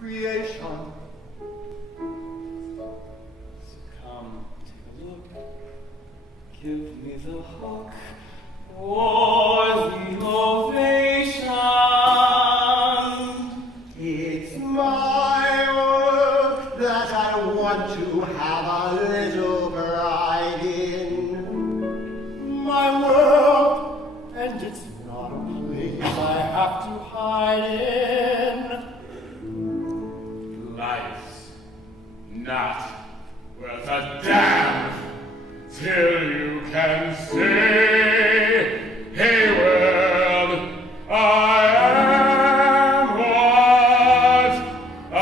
creation. So come, take a look, give me the hook, or the ovation. It's my work that I want to have a little pride in. My world, and it's not a place I have to hide in. Life's not worth a damn till you can say, hey world, I am what I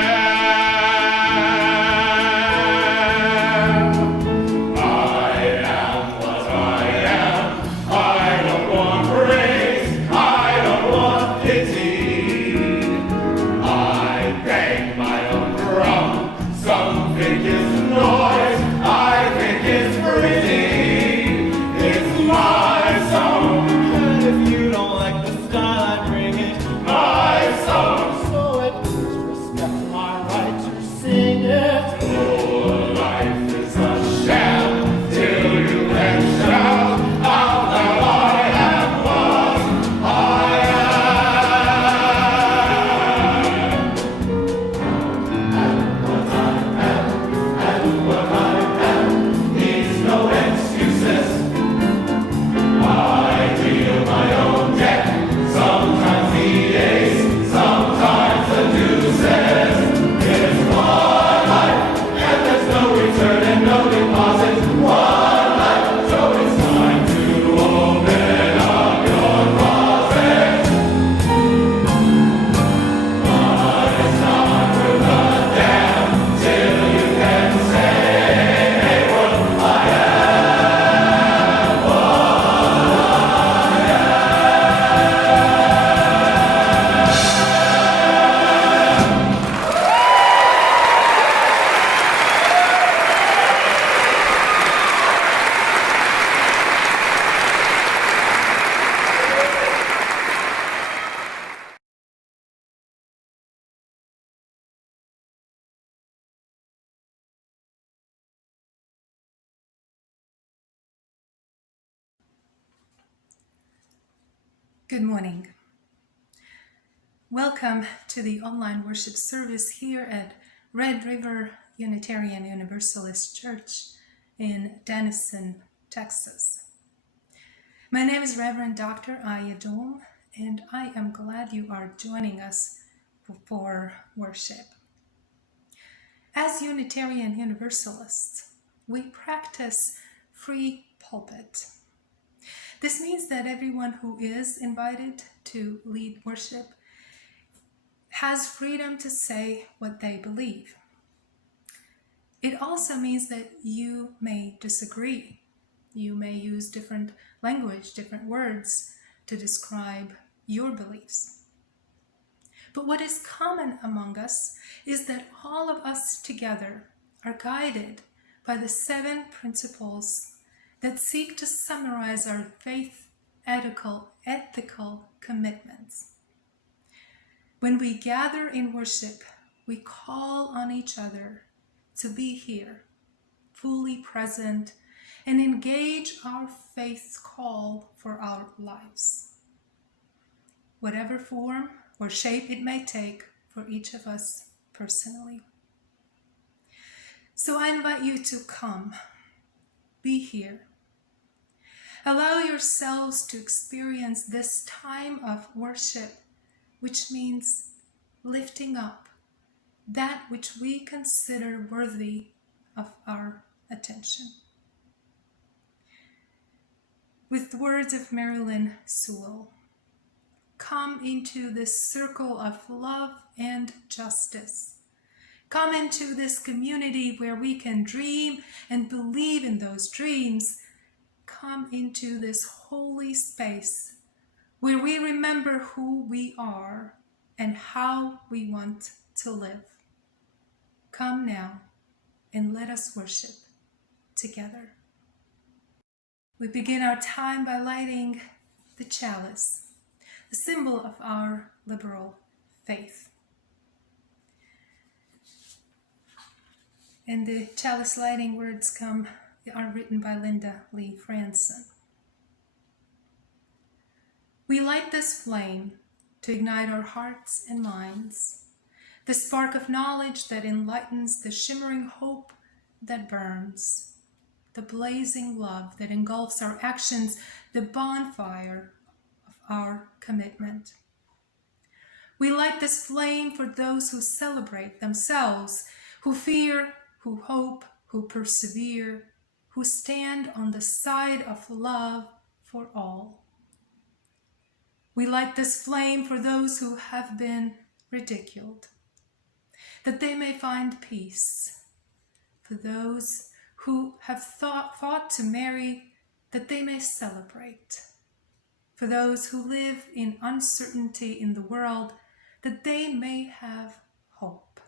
am. I am what I am. I don't want praise. I don't want pity. I bang my own drum. Some think it's noise. I think it's pretty. It's my song. And if you don't like the style, I bring it. My song. So it is respect my right to sing it. Oh, life is a sham till you can shout out that I am what I am. And what I am needs no excuses. I deal my own deck. Sometimes the ace, sometimes the deuces. It's one life, and there's no return and no deposit. One life, so it's time to open up your closet. Life's not worth a damn till you can say, hey world, I am what Good morning. Welcome to the online worship service here at Red River Unitarian Universalist Church in Denison, Texas. My name is Reverend Dr. Aija Duelm, and I am glad you are joining us for worship. As Unitarian Universalists, we practice free pulpit. This means that everyone who is invited to lead worship has freedom to say what they believe. It also means that you may disagree. You may use different language, different words to describe your beliefs. But what is common among us is that all of us together are guided by the 7 principles that seek to summarize our faith, ethical commitments. When we gather in worship, we call on each other to be here, fully present, and engage our faith's call for our lives, whatever form or shape it may take for each of us personally. So I invite you to come, be here. Allow yourselves to experience this time of worship, which means lifting up that which we consider worthy of our attention. With the words of Marilyn Sewell, come into this circle of love and justice. Come into this community where we can dream and believe in those dreams. Come into this holy space where we remember who we are and how we want to live. Come now and let us worship together. We begin our time by lighting the chalice, the symbol of our liberal faith. And the chalice lighting words are written by Linda Lee Franson. We light this flame to ignite our hearts and minds, the spark of knowledge that enlightens, the shimmering hope that burns, the blazing love that engulfs our actions, the bonfire of our commitment. We light this flame for those who celebrate themselves, who fear, who hope, who persevere, who stand on the side of love for all. We light this flame for those who have been ridiculed, that they may find peace, for those who have fought to marry, that they may celebrate, for those who live in uncertainty in the world, that they may have hope.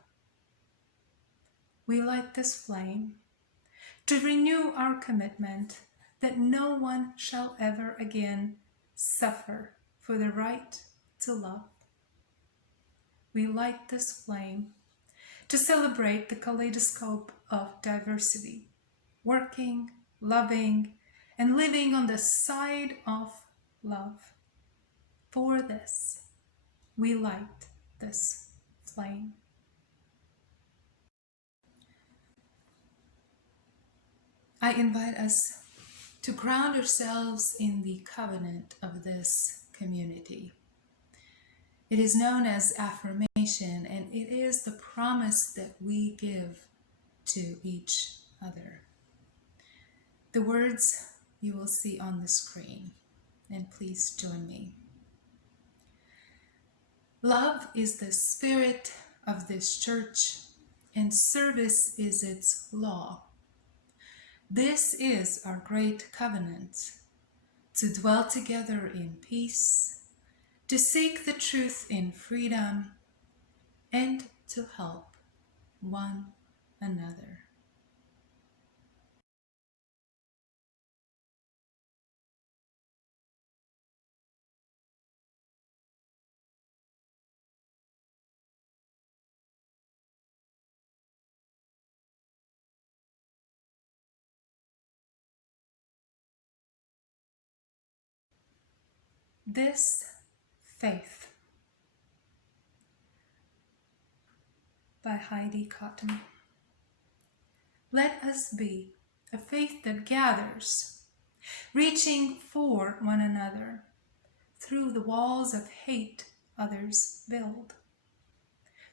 We light this flame to renew our commitment that no one shall ever again suffer for the right to love. We light this flame to celebrate the kaleidoscope of diversity, working, loving, and living on the side of love. For this, we light this flame. I invite us to ground ourselves in the covenant of this community. It is known as affirmation, and it is the promise that we give to each other. The words you will see on the screen, and please join me. Love is the spirit of this church, and service is its law. This is our great covenant, to dwell together in peace, to seek the truth in freedom, and to help one another. This faith by Heidi Cotton. Let us be a faith that gathers, reaching for one another through the walls of hate others build,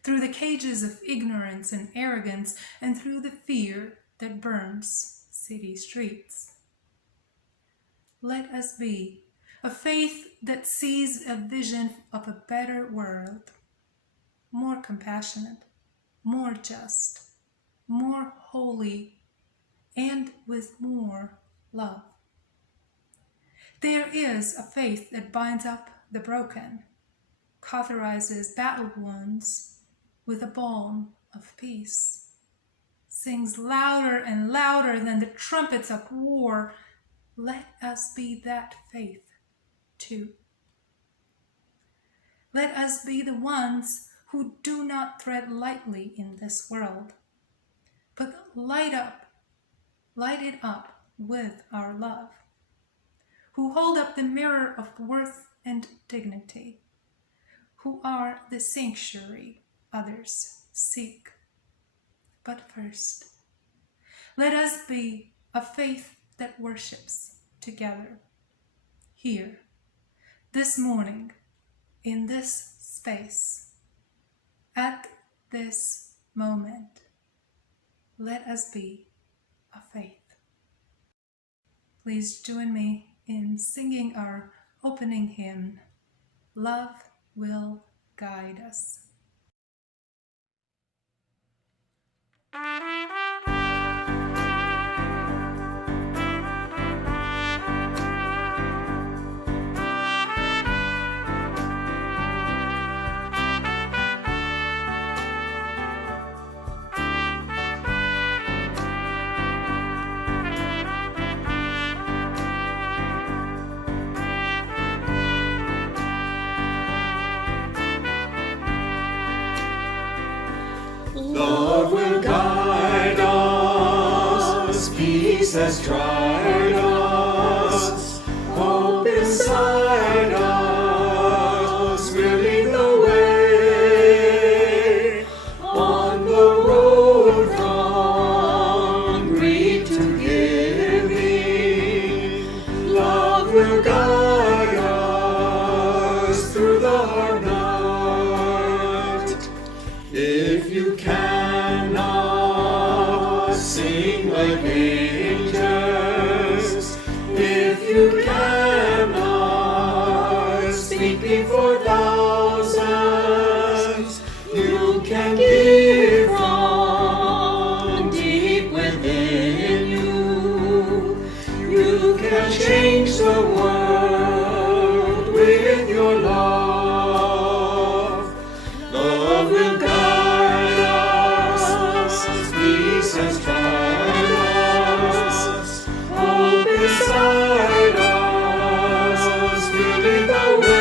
through the cages of ignorance and arrogance, and through the fear that burns city streets. Let us be a faith that sees a vision of a better world, more compassionate, more just, more holy, and with more love. There is a faith that binds up the broken, cauterizes battle wounds with a balm of peace, sings louder and louder than the trumpets of war. Let us be that faith too. Let us be the ones who do not tread lightly in this world, but light it up with our love, who hold up the mirror of worth and dignity, who are the sanctuary others seek. But first, let us be a faith that worships together, here, this morning, in this space, at this moment. Let us be a faith. Please join me in singing our opening hymn, Love Will Guide Us. Love will guide us. has tried us. Hope inside us will lead the way on the road from greed to giving. Love will guide us through the hard night. If you cannot sing like angels, if you cannot speak before thousands, you can give from deep within you. You can change the world with your love. Love will guide us, peace has tried us, hope inside us will lead the way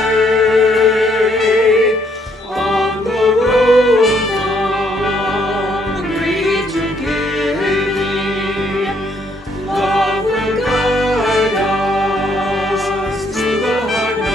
on the road from greed to giving. Love will guide us through the hard night.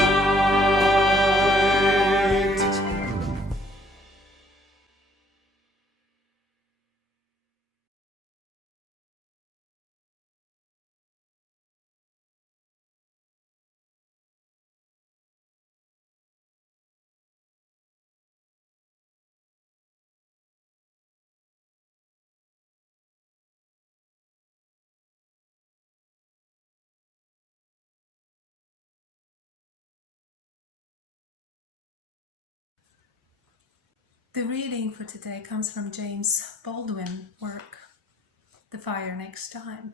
The reading for today comes from James Baldwin work, The Fire Next Time.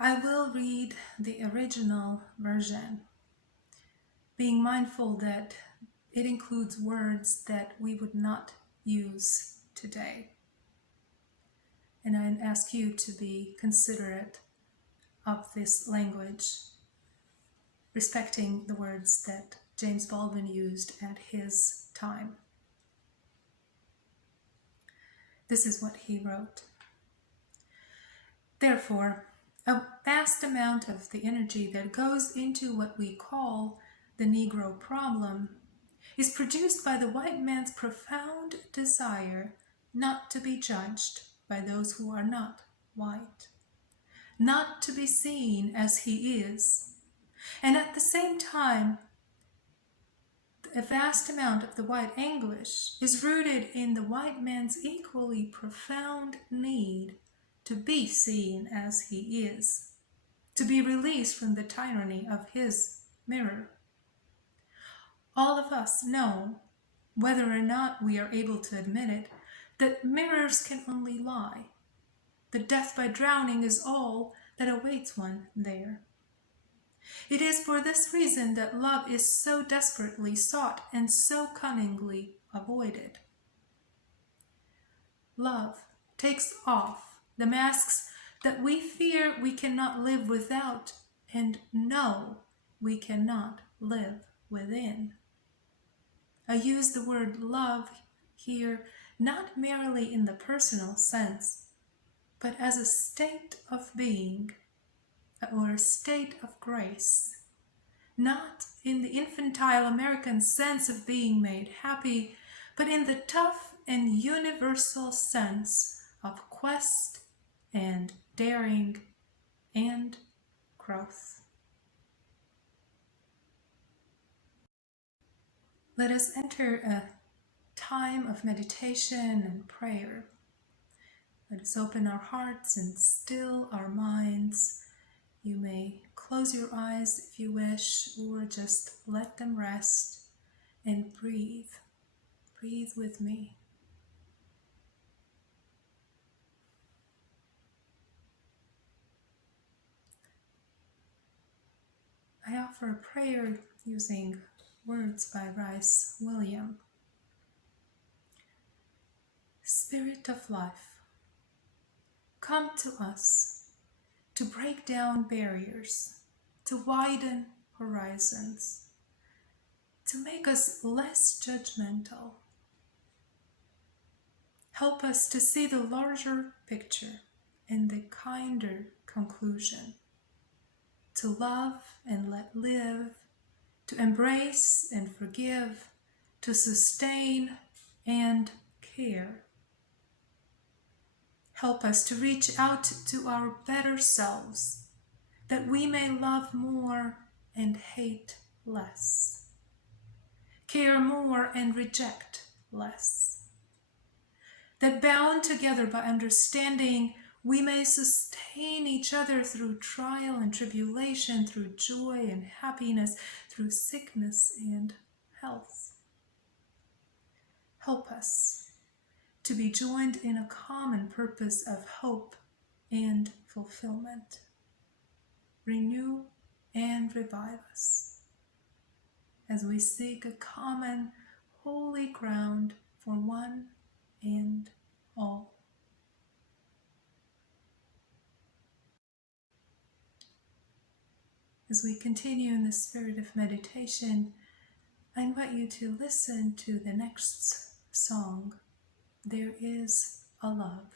I will read the original version, being mindful that it includes words that we would not use today. And I ask you to be considerate of this language, respecting the words that James Baldwin used at his time. This is what he wrote. Therefore, a vast amount of the energy that goes into what we call the Negro problem is produced by the white man's profound desire not to be judged by those who are not white, not to be seen as he is, and at the same time, a vast amount of the white anguish is rooted in the white man's equally profound need to be seen as he is, to be released from the tyranny of his mirror. All of us know, whether or not we are able to admit it, that mirrors can only lie. The death by drowning is all that awaits one there. It is for this reason that love is so desperately sought and so cunningly avoided. Love takes off the masks that we fear we cannot live without and know we cannot live within. I use the word love here not merely in the personal sense, but as a state of being or a state of grace, not in the infantile American sense of being made happy, but in the tough and universal sense of quest and daring and growth. Let us enter a time of meditation and prayer. Let us open our hearts and still our minds. You may close your eyes if you wish, or just let them rest and breathe. Breathe with me. I offer a prayer using words by Rice William. Spirit of life, come to us to break down barriers, to widen horizons, to make us less judgmental. Help us to see the larger picture and the kinder conclusion. To love and let live, to embrace and forgive, to sustain and care. Help us to reach out to our better selves, that we may love more and hate less, care more and reject less, that bound together by understanding, we may sustain each other through trial and tribulation, through joy and happiness, through sickness and health. Help us to be joined in a common purpose of hope and fulfillment. Renew and revive us as we seek a common holy ground for one and all. As we continue in the spirit of meditation, I invite you to listen to the next song, There Is a Love.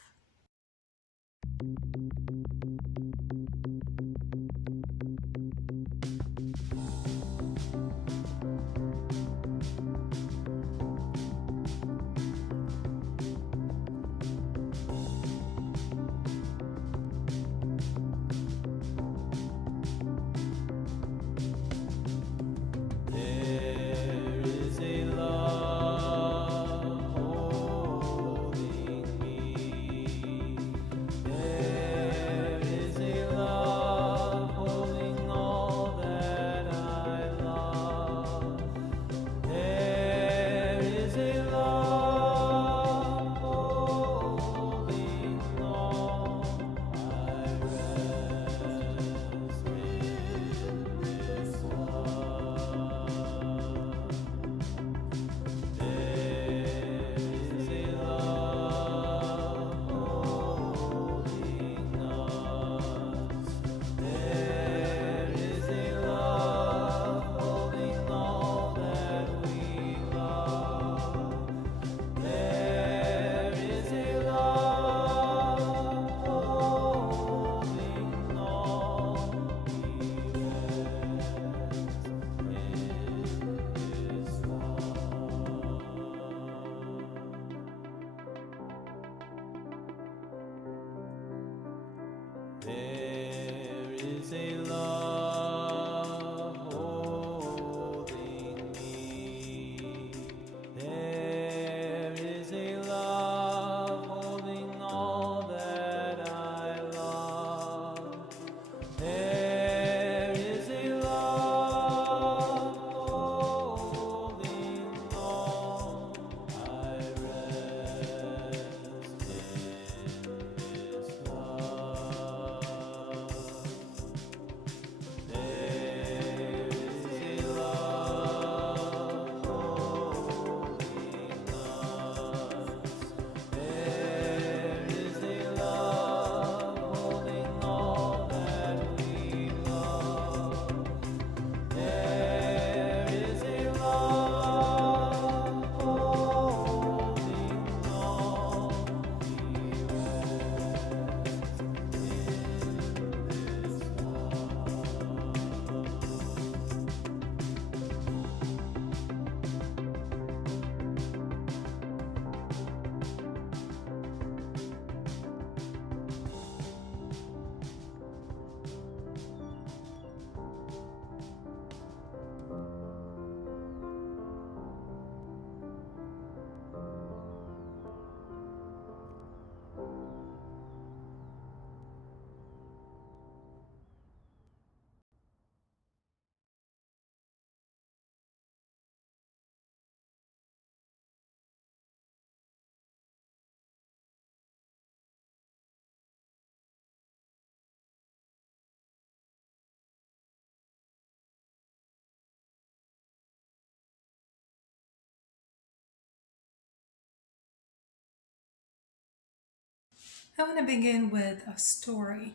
I want to begin with a story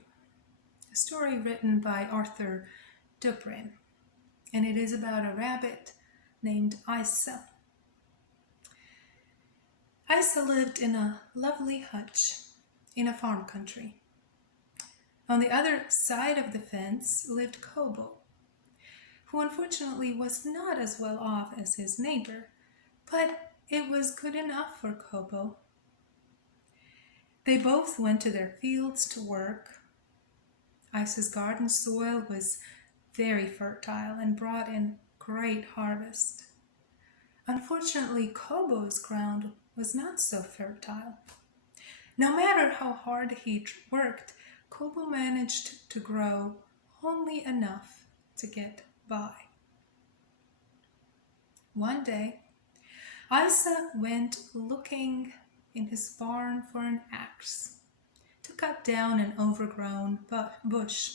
written by Arthur Duprin, and it is about a rabbit named Aija. Aija lived in a lovely hutch in a farm country. On the other side of the fence lived Kobo, who unfortunately was not as well off as his neighbor, but it was good enough for Kobo. They both went to their fields to work. Isa's garden soil was very fertile and brought in great harvest. Unfortunately, Kobo's ground was not so fertile. No matter how hard he worked, Kobo managed to grow only enough to get by. One day, Isa went looking in his barn for an axe to cut down an overgrown bush.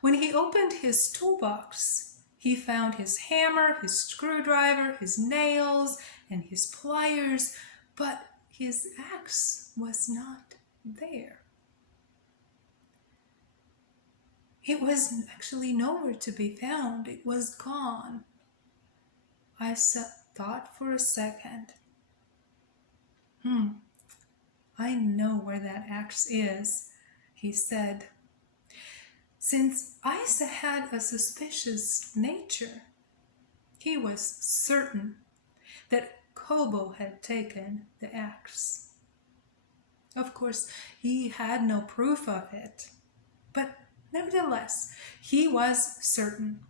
When he opened his toolbox, he found his hammer, his screwdriver, his nails, and his pliers, but his axe was not there. It was actually nowhere to be found. It was gone. Isa thought for a second. I know where that axe is, he said. Since Isa had a suspicious nature, he was certain that Kobo had taken the axe. Of course, he had no proof of it, but nevertheless, he was certain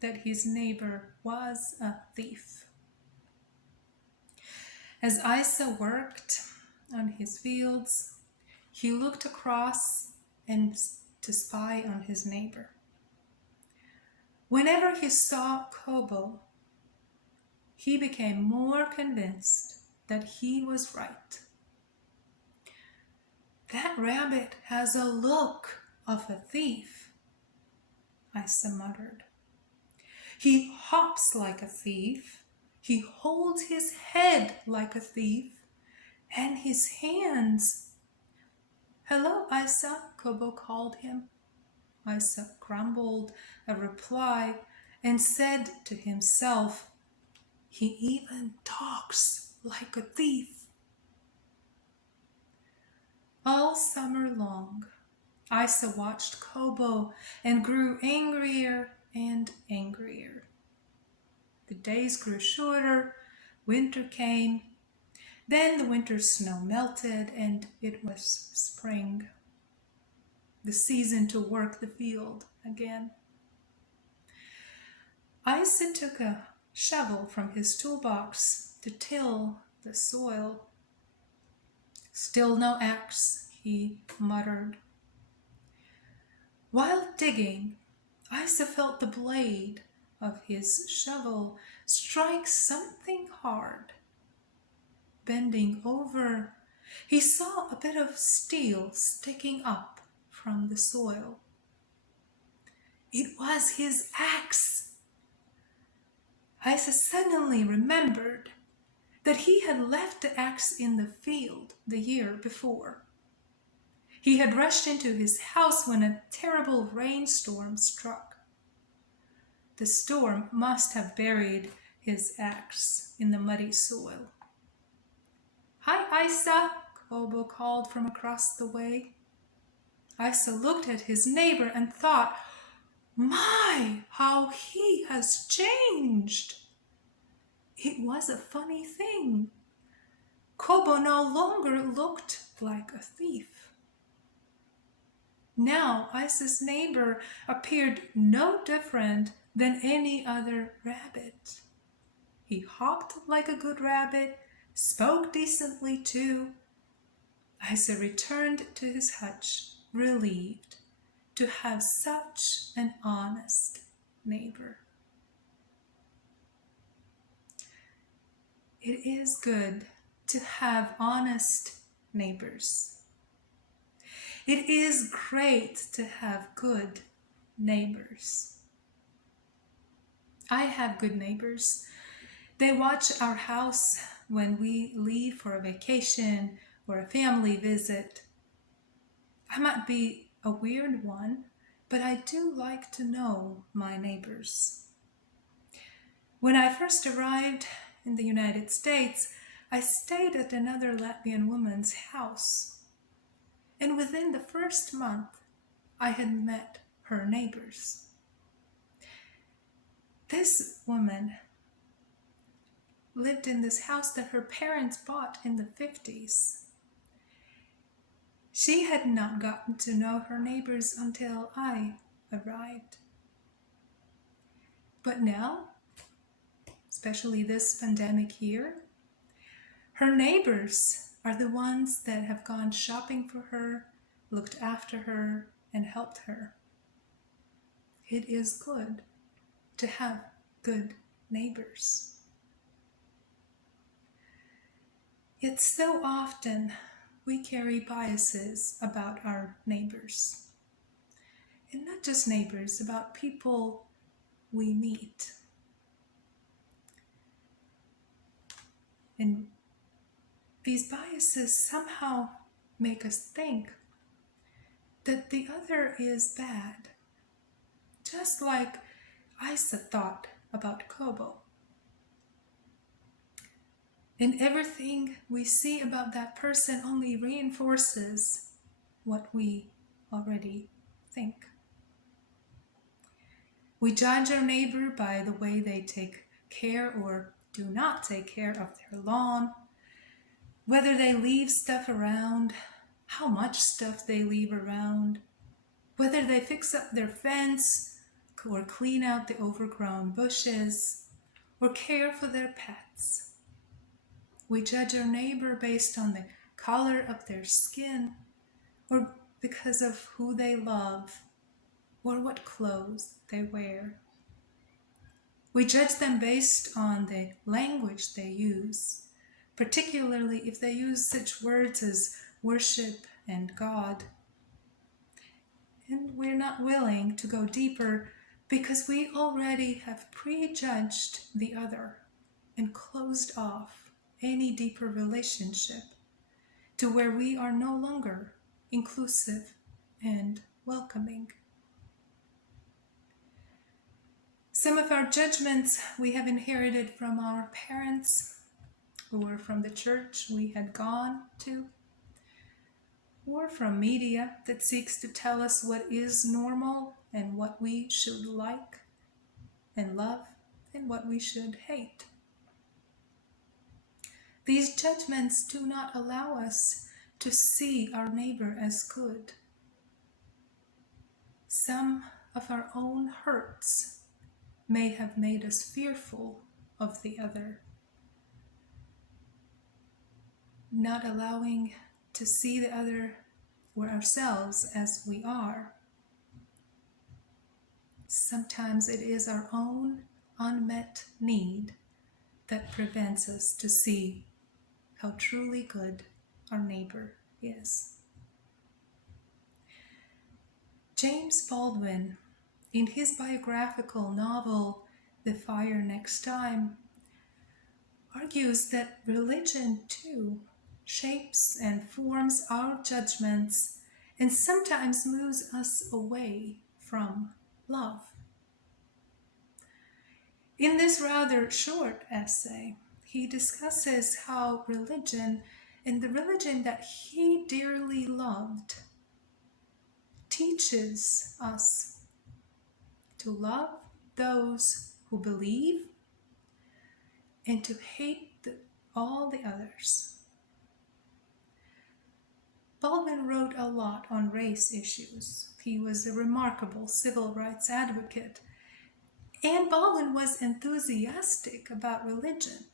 that his neighbor was a thief. As Isa worked on his fields, he looked across and to spy on his neighbor. Whenever he saw Kobo, he became more convinced that he was right. That rabbit has a look of a thief, Isa muttered. He hops like a thief, he holds his head like a thief, and his hands. Hello, Isa, Kobo called him. Isa grumbled a reply and said to himself, he even talks like a thief. All summer long, Isa watched Kobo and grew angrier and angrier. The days grew shorter, winter came. Then the winter snow melted and it was spring, the season to work the field again. Isa took a shovel from his toolbox to till the soil. Still no axe, he muttered. While digging, Isa felt the blade of his shovel strike something hard. Bending over, he saw a bit of steel sticking up from the soil. It was his axe. Isa suddenly remembered that he had left the axe in the field the year before. He had rushed into his house when a terrible rainstorm struck. The storm must have buried his axe in the muddy soil. Hi, Isa, Kobo called from across the way. Isa looked at his neighbor and thought, my, how he has changed. It was a funny thing. Kobo no longer looked like a thief. Now Isa's neighbor appeared no different than any other rabbit. He hopped like a good rabbit, spoke decently too. Isa returned to his hutch, relieved to have such an honest neighbor. It is good to have honest neighbors. It is great to have good neighbors. I have good neighbors. They watch our house when we leave for a vacation or a family visit. I might be a weird one, but I do like to know my neighbors. When I first arrived in the United States, I stayed at another Latvian woman's house. And within the first month, I had met her neighbors. This woman lived in this house that her parents bought in the 50s. She had not gotten to know her neighbors until I arrived. But now, especially this pandemic year, her neighbors are the ones that have gone shopping for her, looked after her, and helped her. It is good to have good neighbors. Yet so often we carry biases about our neighbors. And not just neighbors, about people we meet. And these biases somehow make us think that the other is bad, just like Isa thought about Kobo. And everything we see about that person only reinforces what we already think. We judge our neighbor by the way they take care or do not take care of their lawn, whether they leave stuff around, how much stuff they leave around, whether they fix up their fence or clean out the overgrown bushes or care for their pets. We judge our neighbor based on the color of their skin or because of who they love or what clothes they wear. We judge them based on the language they use, particularly if they use such words as worship and God. And we're not willing to go deeper because we already have prejudged the other and closed off any deeper relationship to where we are no longer inclusive and welcoming. Some of our judgments we have inherited from our parents or from the church we had gone to, or from media that seeks to tell us what is normal and what we should like and love and what we should hate. These judgments do not allow us to see our neighbor as good. Some of our own hurts may have made us fearful of the other, not allowing to see the other or ourselves as we are. Sometimes it is our own unmet need that prevents us to see how truly good our neighbor is. James Baldwin, in his biographical novel, The Fire Next Time, argues that religion too shapes and forms our judgments and sometimes moves us away from love. In this rather short essay, he discusses how religion, and the religion that he dearly loved, teaches us to love those who believe and to hate all the others. Baldwin wrote a lot on race issues. He was a remarkable civil rights advocate, and Baldwin was enthusiastic about religion.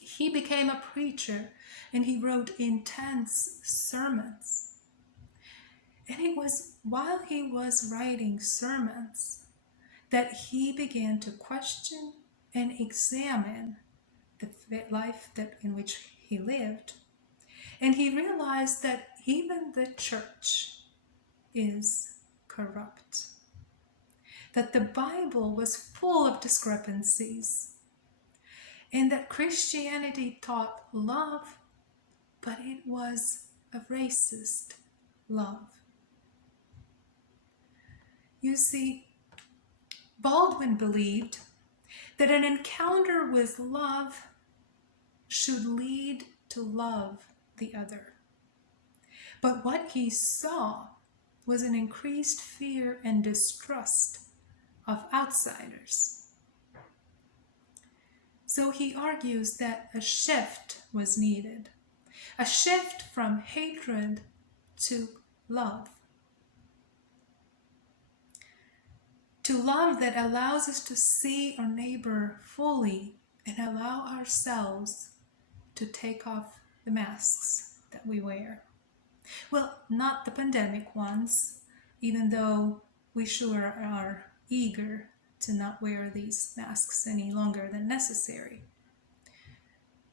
He became a preacher and he wrote intense sermons. And it was while he was writing sermons that he began to question and examine the life in which he lived. And he realized that even the church is corrupt, that the Bible was full of discrepancies, and that Christianity taught love, but it was a racist love. You see, Baldwin believed that an encounter with love should lead to love the other. But what he saw was an increased fear and distrust of outsiders. So he argues that a shift was needed, a shift from hatred to love. To love that allows us to see our neighbor fully and allow ourselves to take off the masks that we wear. Well, not the pandemic ones, even though we sure are eager to not wear these masks any longer than necessary.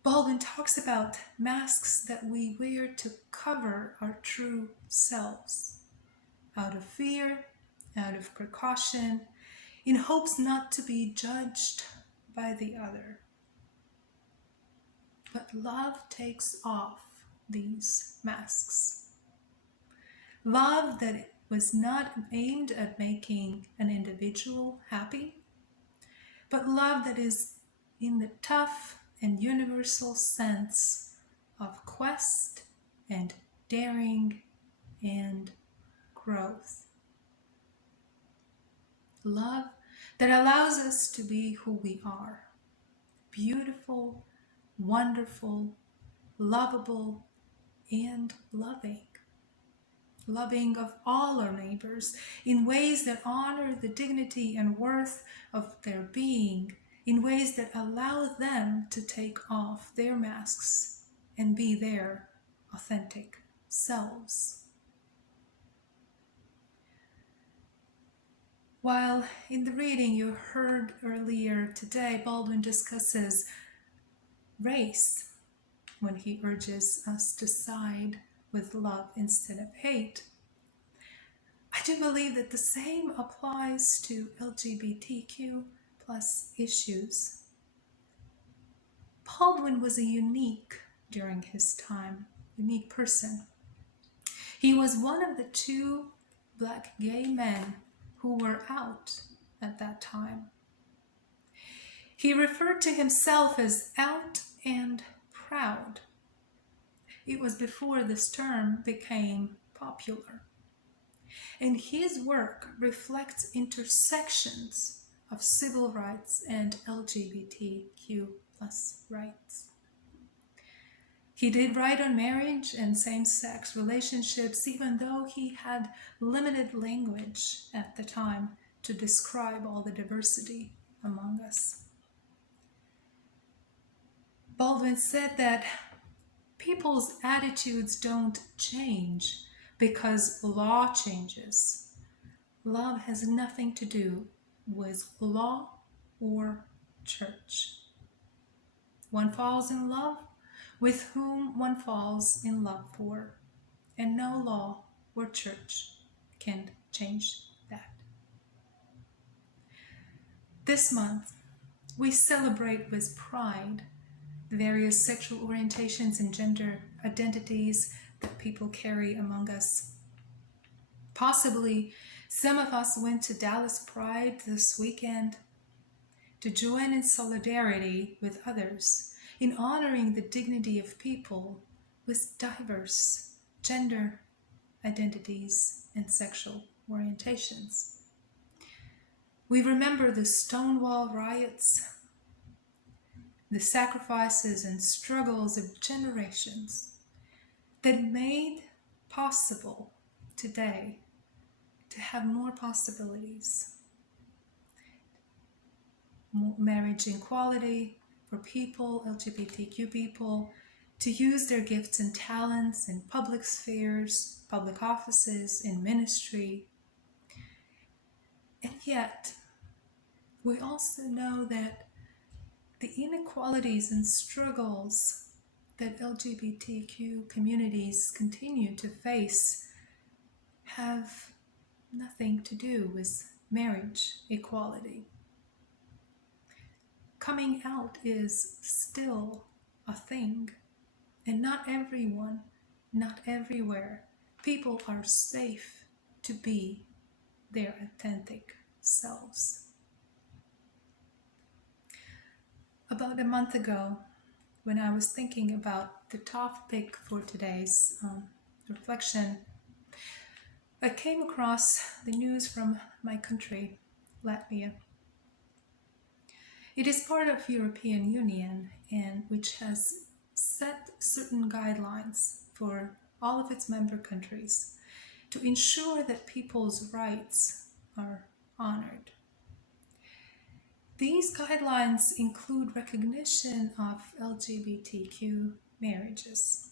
Baldwin talks about masks that we wear to cover our true selves, out of fear, out of precaution, in hopes not to be judged by the other. But love takes off these masks. Love that was not aimed at making an individual happy, but love that is in the tough and universal sense of quest and daring and growth. Love that allows us to be who we are, beautiful, wonderful, lovable, and loving. Loving of all our neighbors in ways that honor the dignity and worth of their being, in ways that allow them to take off their masks and be their authentic selves. While in the reading you heard earlier today, Baldwin discusses race when he urges us to side with love instead of hate. I do believe that the same applies to LGBTQ plus issues. Baldwin was a unique during his time, unique person. He was one of the 2 Black gay men who were out at that time. He referred to himself as out and proud. It was before this term became popular. And his work reflects intersections of civil rights and LGBTQ plus rights. He did write on marriage and same-sex relationships, even though he had limited language at the time to describe all the diversity among us. Baldwin said that people's attitudes don't change because law changes. Love has nothing to do with law or church. One falls in love with whom one falls in love for, and no law or church can change that. This month, we celebrate with pride the various sexual orientations and gender identities that people carry among us. Possibly, some of us went to Dallas Pride this weekend to join in solidarity with others in honoring the dignity of people with diverse gender identities and sexual orientations. We remember the Stonewall riots, the sacrifices and struggles of generations that made possible today to have more possibilities. Marriage equality for people, LGBTQ people, to use their gifts and talents in public spheres, public offices, in ministry. And yet, we also know that the inequalities and struggles that LGBTQ communities continue to face have nothing to do with marriage equality. Coming out is still a thing, and not everyone, not everywhere, people are safe to be their authentic selves. About a month ago, when I was thinking about the topic for today's reflection, I came across the news from my country, Latvia. It is part of European Union and which has set certain guidelines for all of its member countries to ensure that people's rights are honored. These guidelines include recognition of LGBTQ marriages.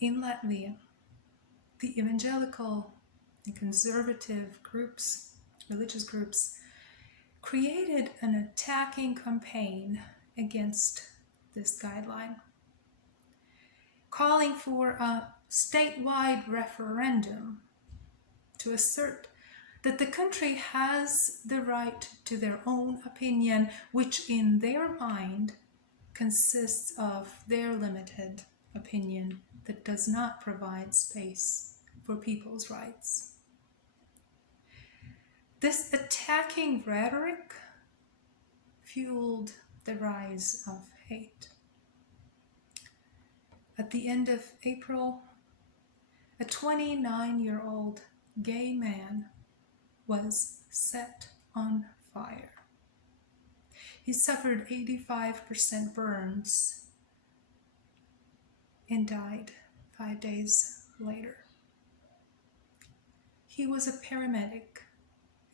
In Latvia, the evangelical and conservative groups, religious groups, created an attacking campaign against this guideline, calling for a statewide referendum to assert that the country has the right to their own opinion, which in their mind consists of their limited opinion that does not provide space for people's rights. This attacking rhetoric fueled the rise of hate. At the end of April, a 29-year-old gay man was set on fire. He suffered 85% burns and died 5 days later. He was a paramedic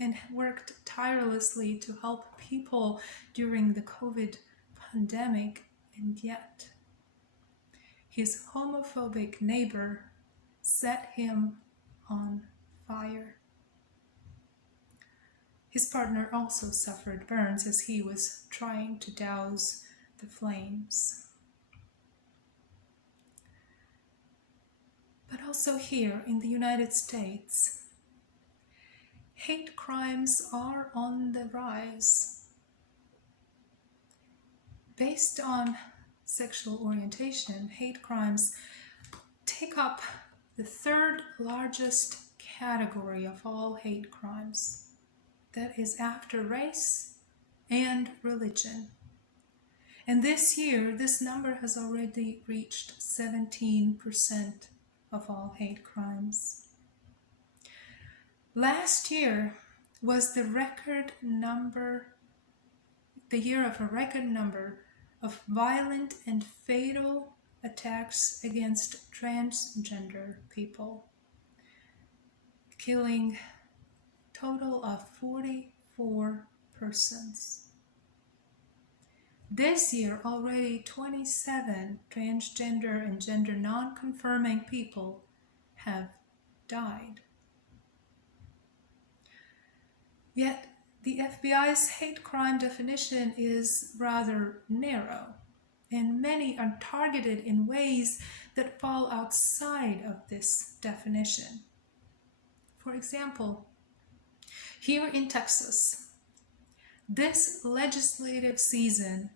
and worked tirelessly to help people during the COVID pandemic, and yet his homophobic neighbor set him on fire. His partner also suffered burns as he was trying to douse the flames. But also here in the United States, hate crimes are on the rise. Based on sexual orientation, hate crimes take up the third largest category of all hate crimes. That is after race and religion. And this year, this number has already reached 17% of all hate crimes. Last year was the year of a record number of violent and fatal attacks against transgender people, killing total of 44 persons. This year, already 27 transgender and gender non-confirming people have died. Yet, the FBI's hate crime definition is rather narrow, and many are targeted in ways that fall outside of this definition. For example, here in Texas, this legislative season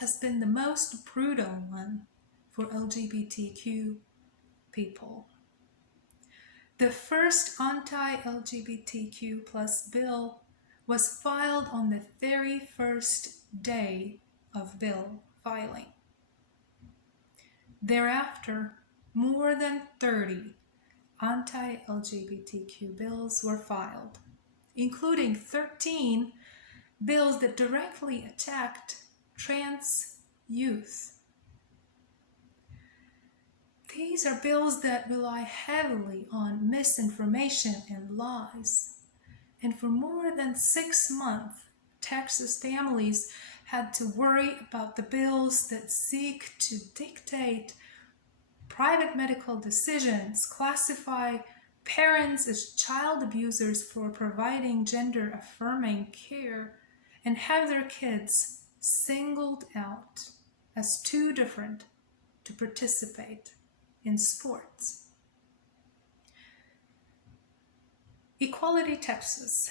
has been the most brutal one for LGBTQ people. The first anti-LGBTQ plus bill was filed on the very first day of bill filing. Thereafter, more than 30 anti-LGBTQ bills were filed, including 13 bills that directly attacked trans youth. These are bills that rely heavily on misinformation and lies. And for more than 6 months, Texas families had to worry about the bills that seek to dictate private medical decisions, classify parents as child abusers for providing gender-affirming care, and have their kids singled out as too different to participate in sports. Equality Texas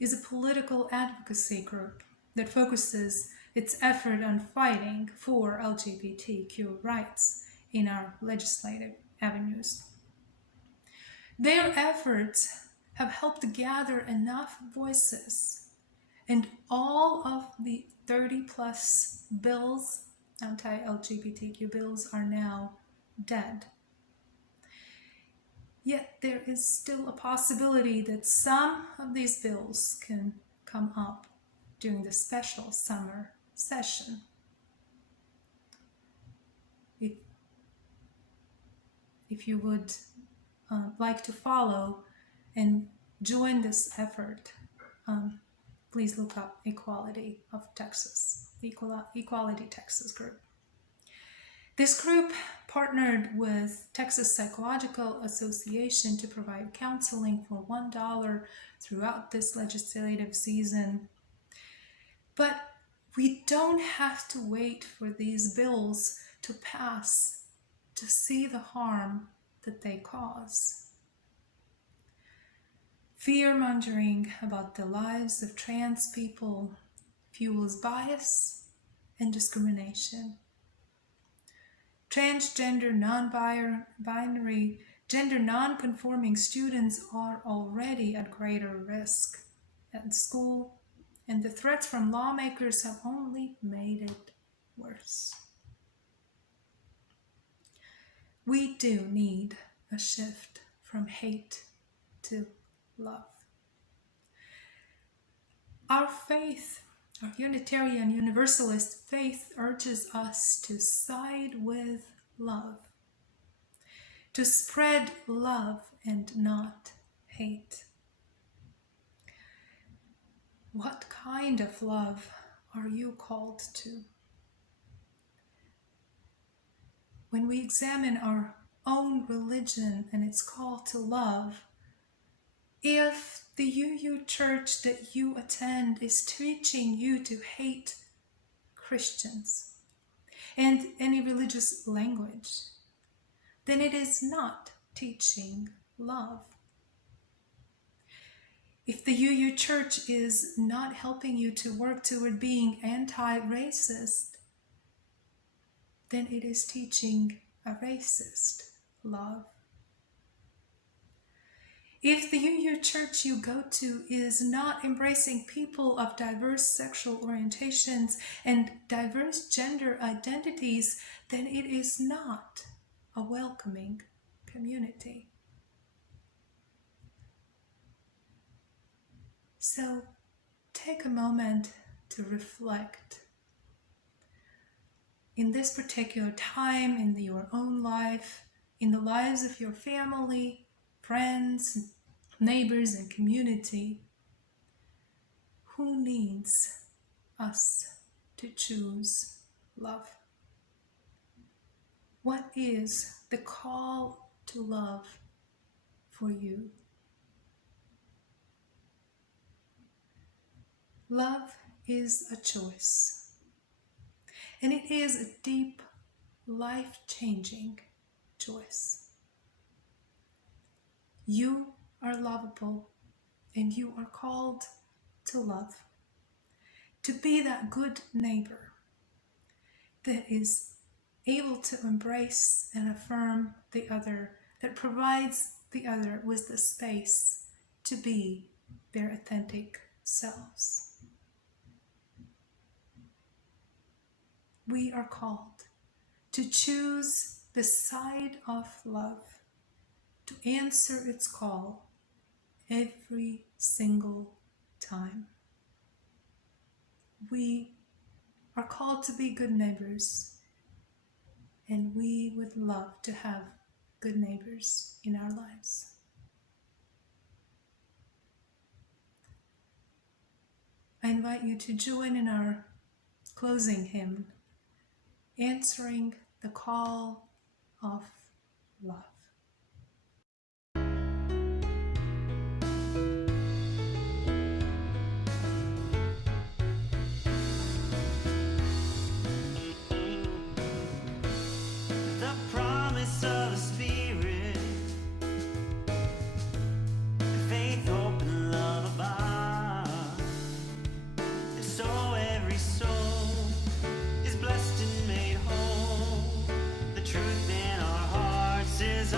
is a political advocacy group that focuses its effort on fighting for LGBTQ rights in our legislative avenues. Their efforts have helped gather enough voices, and all of the 30 plus bills, anti-LGBTQ bills, are now dead. Yet there is still a possibility that some of these bills can come up during the special summer session. If you would like to follow and join this effort, please look up Equality of Texas, Equality Texas group. This group partnered with Texas Psychological Association to provide counseling for $1 throughout this legislative season. But we don't have to wait for these bills to pass to see the harm that they cause. Fear-mongering about the lives of trans people fuels bias and discrimination. Transgender, non-binary, gender non-conforming students are already at greater risk at school, and the threats from lawmakers have only made it worse. We do need a shift from hate to love. Our faith, our Unitarian Universalist faith, urges us to side with love, to spread love and not hate. What kind of love are you called to? When we examine our own religion and its call to love, if the UU church that you attend is teaching you to hate Christians and any religious language, then it is not teaching love. If the UU church is not helping you to work toward being anti-racist, then it is teaching a racist love. If the UU church you go to is not embracing people of diverse sexual orientations and diverse gender identities, then it is not a welcoming community. So take a moment to reflect. In this particular time, in your own life, in the lives of your family, friends, neighbors, and community, who needs us to choose love? What is the call to love for you? Love is a choice, and it is a deep, life-changing choice. You are lovable, and you are called to love, to be that good neighbor that is able to embrace and affirm the other, that provides the other with the space to be their authentic selves. We are called to choose the side of love, to answer its call every single time. We are called to be good neighbors, and we would love to have good neighbors in our lives. I invite you to join in our closing hymn, Answering the Call of Love. The promise of the Spirit, faith, hope, and love abide. And so every soul is blessed and made whole. The truth in our hearts is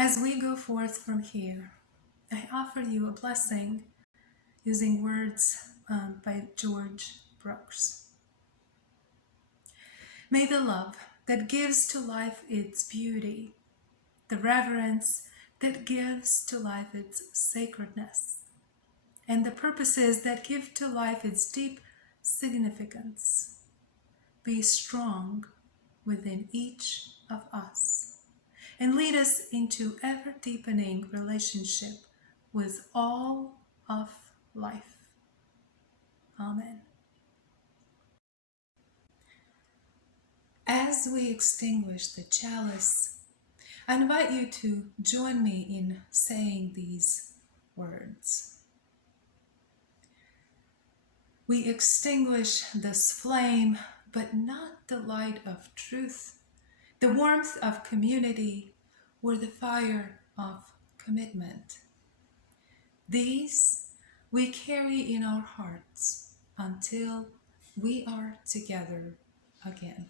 As we go forth from here, I offer you a blessing using words by George Brooks. May the love that gives to life its beauty, the reverence that gives to life its sacredness, and the purposes that give to life its deep significance be strong within each of us and lead us into ever-deepening relationship with all of life. Amen. As we extinguish the chalice, I invite you to join me in saying these words. We extinguish this flame, but not the light of truth, the warmth of community, or the fire of commitment. These we carry in our hearts until we are together again.